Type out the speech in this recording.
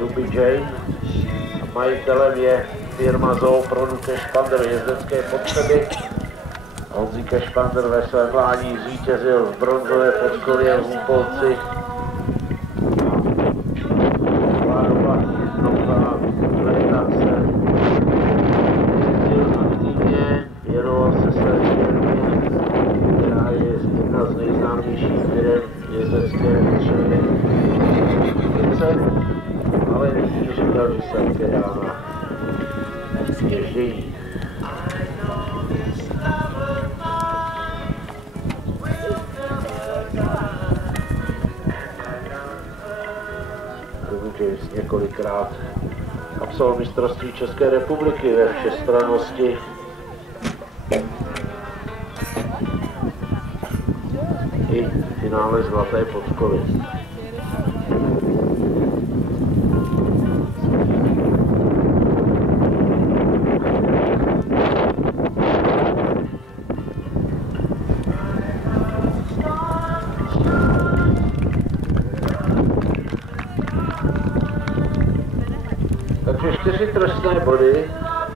Ruby Jane. Majitelem je firma Zooprodukt Špander jezdecké potřeby. Honzík Špander ve svém mládí zvítězil v bronzové podkově v Humpolci. Vládova nová vegetace. Jezdil aktivně, věnoval se své firmě, která je jedna z nejznámějších firm jezdecké potřeby. Ale nyní říkal, že se vydá na ježdění. James několikrát absolvoval mistrovství České republiky ve všestrannosti. I finále zlaté podkovy. Takže 4 trestné body